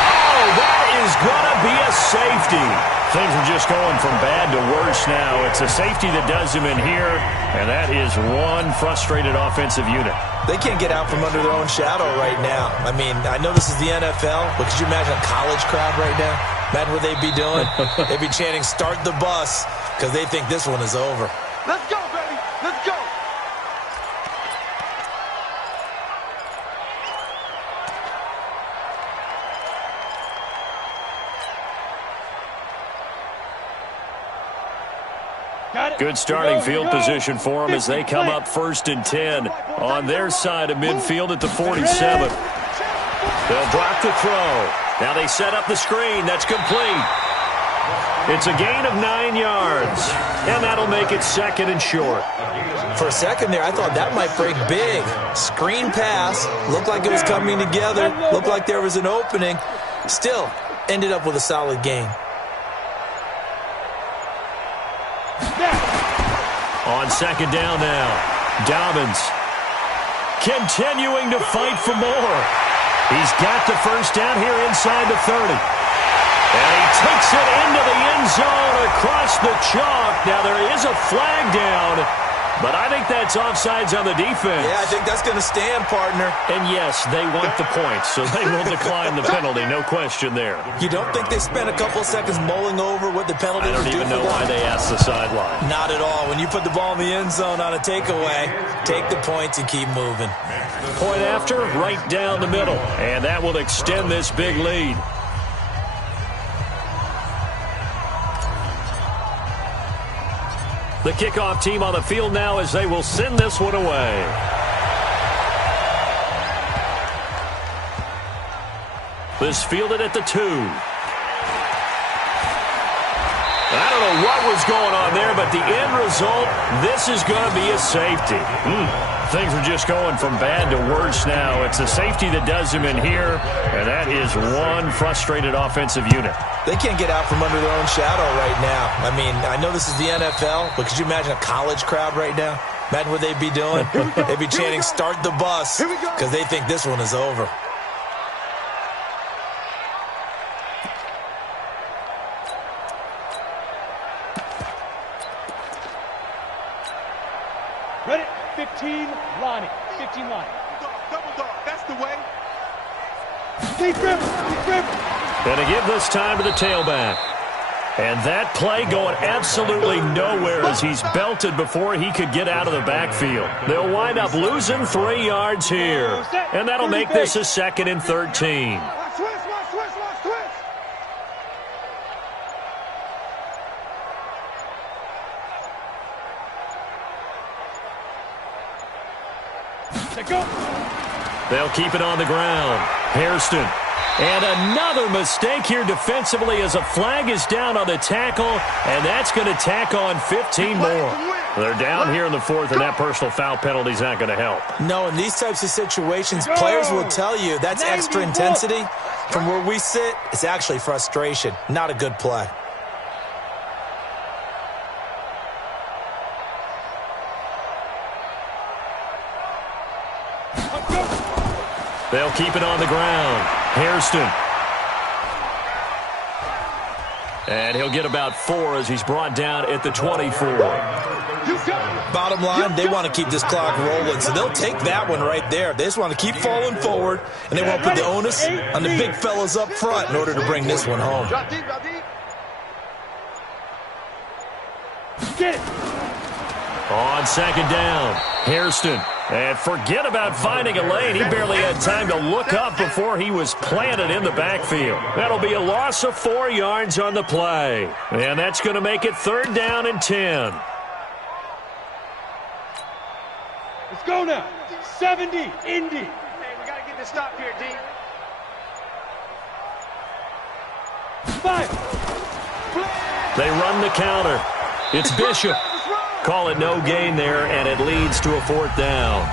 that is going to be a safety. Things are just going from bad to worse now. It's a safety that does him in here, and that is one frustrated offensive unit. They can't get out from under their own shadow right now. I mean, I know this is the NFL, but could you imagine a college crowd right now? Imagine what they'd be doing. They'd be chanting, "Start the bus," because they think this one is over. Let's go, baby. Let's go. Good starting field position for them as they come up 1st and 10 on their side of midfield at the 47. They'll drop the throw. Now they set up the screen. That's complete. It's a gain of 9 yards, and that'll make it 2nd and short. For a second there, I thought that might break big. Screen pass. Looked like it was coming together. Looked like there was an opening. Still, ended up with a solid gain. On 2nd down now, Dobbins continuing to fight for more. He's got the 1st down here inside the 30. And he takes it into the end zone across the chalk. Now there is a flag down, but I think that's offsides on the defense. Yeah, I think that's going to stand, partner. And yes, they want the points, so they will decline the penalty, no question there. You don't think they spent a couple of seconds mulling over what the penalty I would do don't even for know them? why they asked the sideline. Not at all. When you put the ball in the end zone on a takeaway, take the points and keep moving. Point after, right down the middle. And that will extend this big lead. The kickoff team on the field now as they will send this one away. This fielded at the 2. I don't know what was going on there, but the end result, this is going to be a safety. Things are just going from bad to worse now. It's a safety that does him in here, and that is one frustrated offensive unit. They can't get out from under their own shadow right now. I mean, I know this is the NFL, but could you imagine a college crowd right now? Imagine what they'd be doing. They'd be chanting, "Start the bus," because they think this one is over. Ready? 15, Lonnie. 15, Lonnie. Double dog. That's the way. Deep river. Deep river. Going to give this time to the tailback. And that play going absolutely nowhere as he's belted before he could get out of the backfield. They'll wind up losing 3 yards here. And that'll make this a 2nd and 13. They'll keep it on the ground. Hairston. And another mistake here defensively as a flag is down on the tackle, and that's going to tack on 15 more. They're down here in the 4th, and that personal foul penalty is not going to help. No, in these types of situations, players will tell you that's extra intensity. From where we sit, it's actually frustration, not a good play. They'll keep it on the ground. Hairston. And he'll get about 4 as he's brought down at the 24. Bottom line, they want to keep this clock rolling, so they'll take that one right there. They just want to keep falling forward, and they won't put the onus on the big fellas up front in order to bring this one home. Get it. On 2nd down, Hairston. And forget about finding a lane. He barely had time to look up before he was planted in the backfield. That'll be a loss of 4 yards on the play. And that's going to make it 3rd down and 10. Let's go now. 70, Indy. Hey, we got to get this stop here, D. 5. They run the counter. It's Bishop. Call it no gain there, and it leads to a 4th down.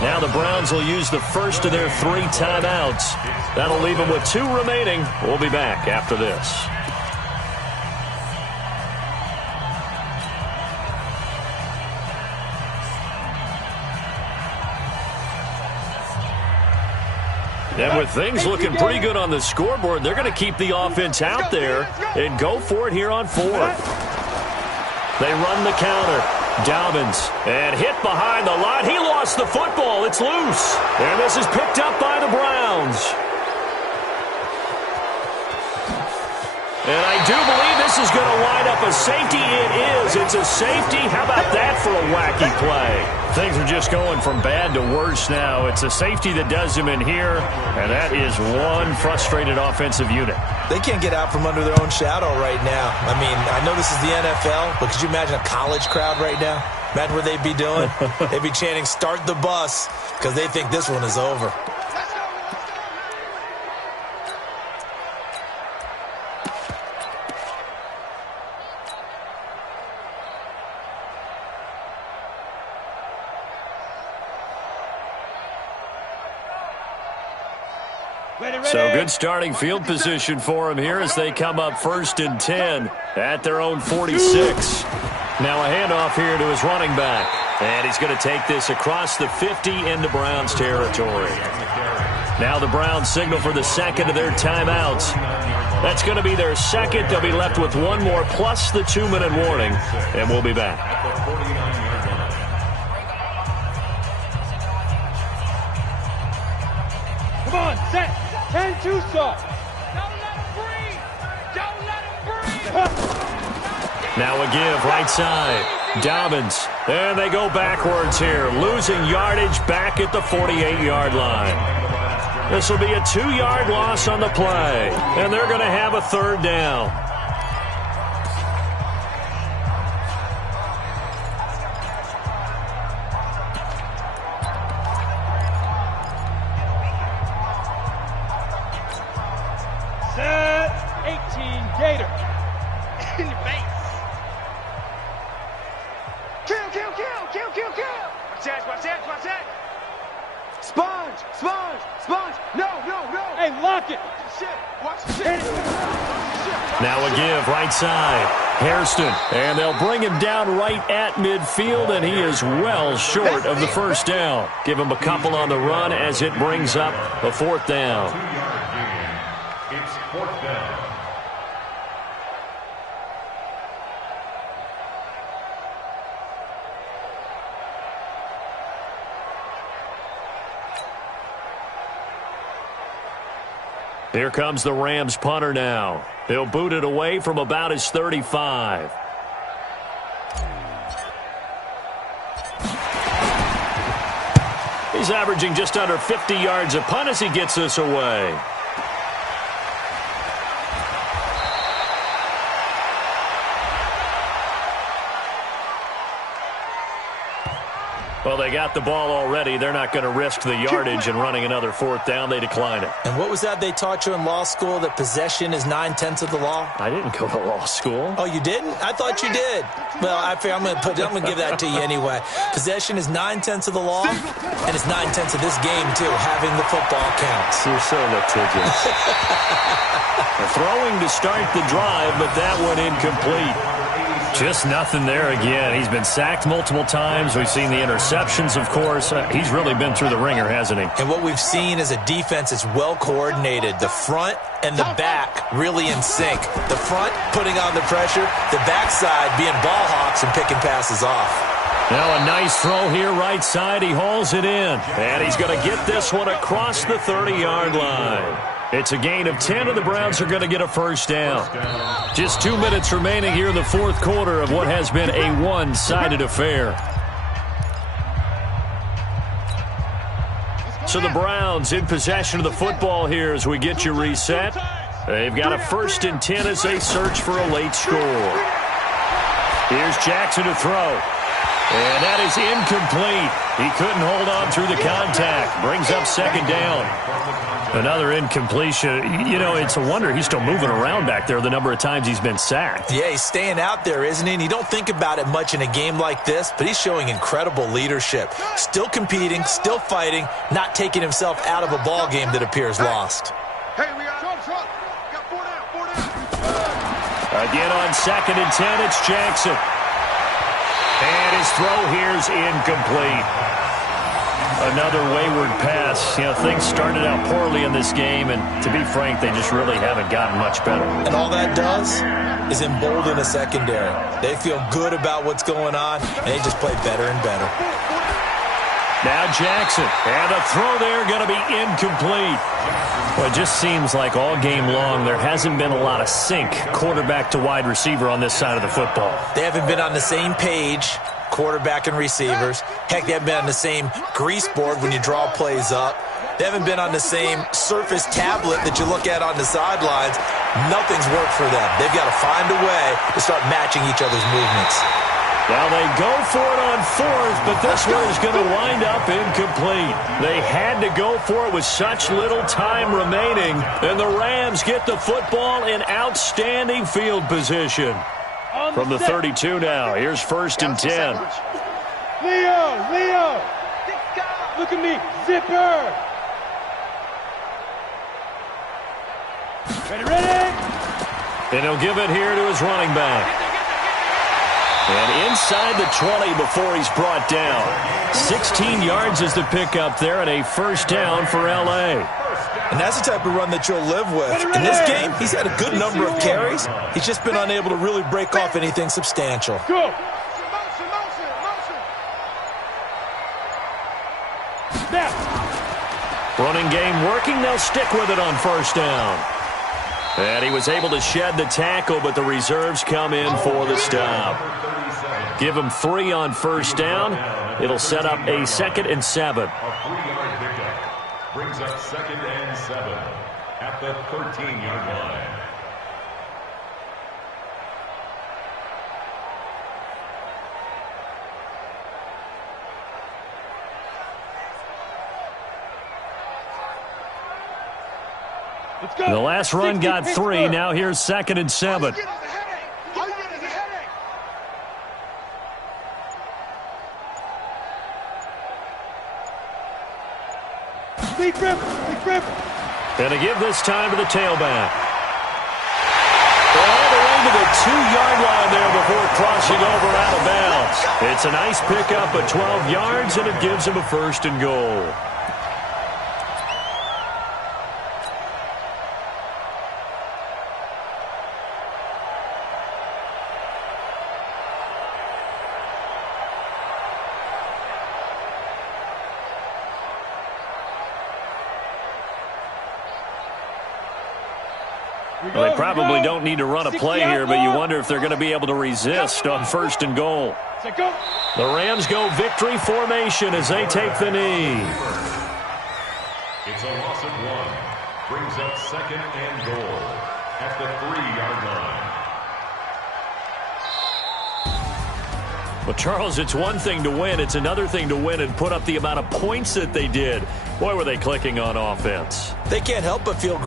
Now the Browns will use the first of their 3 timeouts. That'll leave them with 2 remaining. We'll be back after this. And with things looking pretty good on the scoreboard, they're going to keep the offense out there and go for it here on 4th. They run the counter. Dobbins. And hit behind the line. He lost the football. It's loose. And this is picked up by the Browns. And I do believe this is going to wind up a safety. It is. It's a safety. How about that for a wacky play? Things are just going from bad to worse now. It's a safety that does him in here, and that is one frustrated offensive unit. They can't get out from under their own shadow right now. I mean, I know this is the NFL, but could you imagine a college crowd right now? Imagine what they'd be doing. They'd be chanting, "Start the bus," because they think this one is over. So good starting field position for them here as they come up 1st and 10 at their own 46. Now a handoff here to his running back. And he's going to take this across the 50 into Browns territory. Now the Browns signal for the 2nd of their timeouts. That's going to be their 2nd. They'll be left with 1 more plus the 2-minute warning. And we'll be back. Come on, set. 10-2 soft. Don't let him breathe. Don't let him breathe. Now a give right side. Dobbins. And they go backwards here. Losing yardage back at the 48-yard line. This will be a 2-yard loss on the play. And they're going to have a 3rd down. Set. 18 Gator. In the face. Kill, kill, kill, kill, kill, kill. Watch that, watch that, watch that. Sponge, sponge, sponge. No, no, no. Hey, lock it. Shit, watch the shit. Now a give right side. Hairston. And they'll bring him down right at midfield, and he is well short of the 1st down. Give him a couple on the run as it brings up a 4th down. 2-yard gain. It's 4th down. Here comes the Rams punter now. He'll boot it away from about his 35. He's averaging just under 50 yards a punt as he gets this away. Well, they got the ball already. They're not going to risk the yardage and running another fourth down. They decline it. And what was that they taught you in law school, that possession is 9/10 of the law? I didn't go to law school. Oh, you didn't? I thought you did. Well, I'm going to give that to you anyway. Possession is 9/10 of the law, and it's 9/10 of this game, too. Having the football counts. You're so litigious. Throwing to start the drive, but that one incomplete. Just nothing there again. He's been sacked multiple times. We've seen the interceptions, of course. He's really been through the ringer, hasn't he? And what we've seen is a defense that's well coordinated. The front and the back really in sync. The front putting on the pressure, the backside being ball hawks and picking passes off. Now a nice throw here right side. He hauls it in. And he's going to get this one across the 30-yard line. It's a gain of 10, and the Browns are going to get a first down. Just 2 minutes remaining here in the fourth quarter of what has been a one-sided affair. So the Browns in possession of the football here as we get you reset. They've got a 1st and 10 as they search for a late score. Here's Jackson to throw. And that is incomplete. He couldn't hold on through the contact. Brings up 2nd down. Another incompletion. You know, it's a wonder he's still moving around back there the number of times he's been sacked. Yeah, he's staying out there, isn't he? And you don't think about it much in a game like this, but he's showing incredible leadership. Still competing, still fighting, not taking himself out of a ball game that appears lost. Hey, we got 4 down. Again on 2nd and 10, it's Jackson. And his throw here's incomplete. Another wayward pass. You know, things started out poorly in this game, and to be frank, they just really haven't gotten much better. And all that does is embolden the secondary. They feel good about what's going on, and they just play better and better. Now Jackson, and a throw there going to be incomplete. Well, it just seems like all game long there hasn't been a lot of sync quarterback to wide receiver on this side of the football. They haven't been on the same page, quarterback and receivers. Heck, they haven't been on the same grease board when you draw plays up. They haven't been on the same surface tablet that you look at on the sidelines. Nothing's worked for them. They've got to find a way to start matching each other's movements. Well, they go for it on 4th, but this one is going to wind up incomplete. They had to go for it with such little time remaining, and the Rams get the football in outstanding field position. From the 32 now, here's 1st and 10. Leo! Look at me, zipper! Ready? And he'll give it here to his running back. And inside the 20 before he's brought down. 16 yards is the pickup there, and a 1st down for L.A. And that's the type of run that you'll live with. In this game, he's had a good number of carries. He's just been unable to really break off anything substantial. Go! Running game working. They'll stick with it on 1st down. And he was able to shed the tackle, but the reserves come in for the stop. Give him 3 on 1st down. It'll set up a 2nd and 7. A 3-yard pickup brings up 2nd and 7 at the 13-yard line. The last run got 3. Now here's 2nd and 7. Big rip! And to give this time to the tailback. All the way to the 2-yard line there before crossing over out of bounds. It's a nice pickup of 12 yards, and it gives him a 1st and goal. Well, they probably don't need to run a play here, but you wonder if they're going to be able to resist on 1st and goal. The Rams go victory formation as they take the knee. It's a loss of 1. Brings up 2nd and goal at the 3-yard line. Well, Charles, it's one thing to win. It's another thing to win and put up the amount of points that they did. Boy, were they clicking on offense. They can't help but feel